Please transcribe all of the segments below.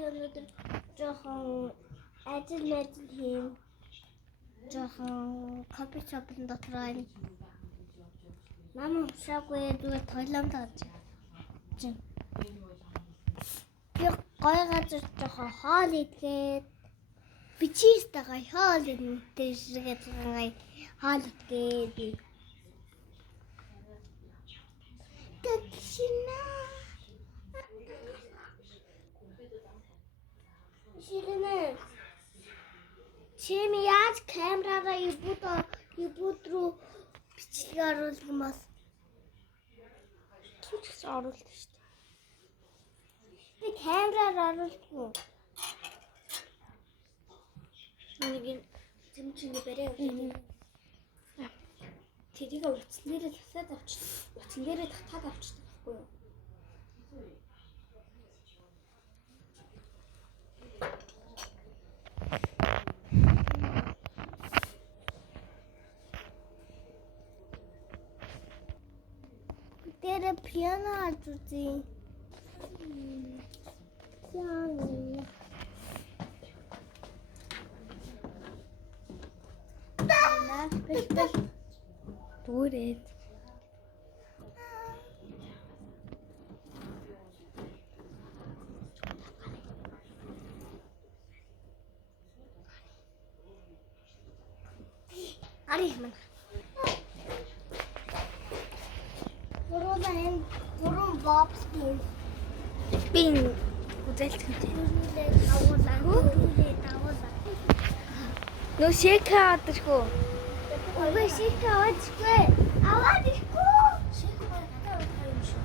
Өнөөдөр жоохон ажил хийм. Жоохон кофе шопын дотор байна. Мама шаггүй зүгээр тойлом тааж. Би гоё газар жоохон хоол идгээд бичээстэйгээ хоол идэнтэйшгээд хоол идгээд. Тэгшина. Ширнэ. Чим яаж камераараа ибүүд рүү бичлэг оруулах юм бол ч оруулах шүү дээ. Би камераар оруулах уу? Нэг зэмчний барай. Тэрийг утсан дээрээ татаад авчихсан. Утсан дээрээ татаад авчихсан байхгүй юу? Тэр пиано алзузи. Яа. Бэтэл дүүрээд. Ари мэн. Гурван бобс бин үзэлт хийлээ давуулаа. Нөө шейк аваадчихгүй. Өвөө шейк аваадчихгүй. Аваадчихгүй. Шейк аваад юм шиг.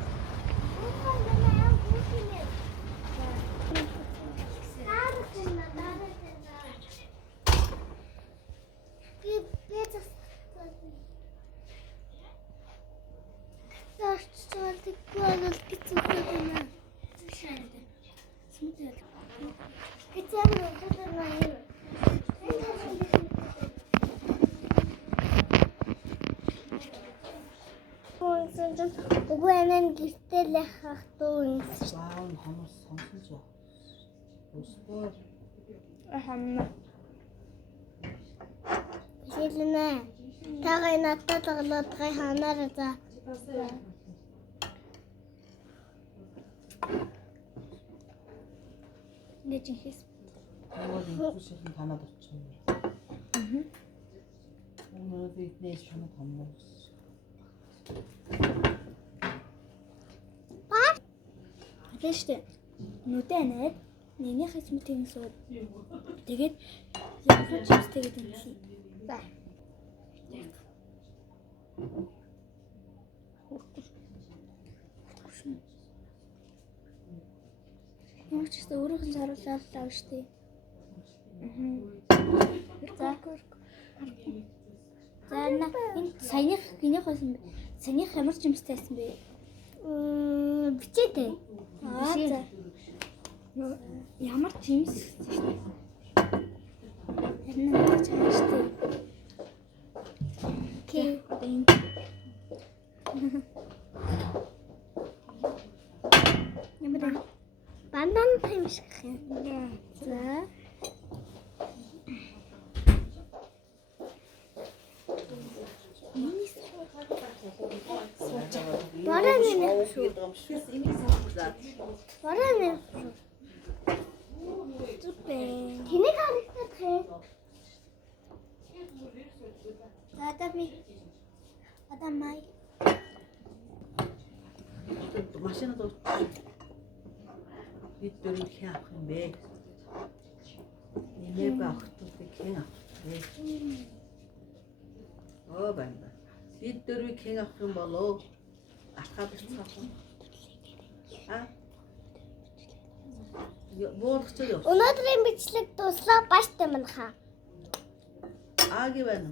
Угүй анан гэртэл яхах дуу юм. Баавал хонос сонсож яа. Өстөө Ахамна. Шилнэ. Тагай надад тоглоод гай ханаараа за. Нэг хийс. Тэгвэл энэ танаад очих юм. Өнөөдөр биднээс шанаа томноо. Тэштэй. Нүдэ нээд нэний хэмтэн сууд. Тэгээд ямар ч юмстэй гэдэг юм шиг. За. Ямар ч гэсэн өөрөөхөн саруулаад лав штэ. За. За энэ саяных гинэх байсан бэ? Саяных ямар ч юмстай байсан бэ? Бичээтэй. За. Ямар ч юмс штэ. Энэ нэг чанаа штэ. Окей. Ямар бандан таймших юм. За. Бараа нэмэх шүү. Бараа нэмэх шүү. Зүгтээ. Тэнийг харагдах юм. Адамай. машинад бид дөрөв хэн авах юм бэ? Нэмээ багтууд хэн авах вэ? Оо байна. Бид дөрөв хэн авах юм болоо? Ахаад ирцгаах юм. Боолгоцоо юу? Өнөөдрийн бичлэг дуслаа бааштай манайхаа. Ааги байна.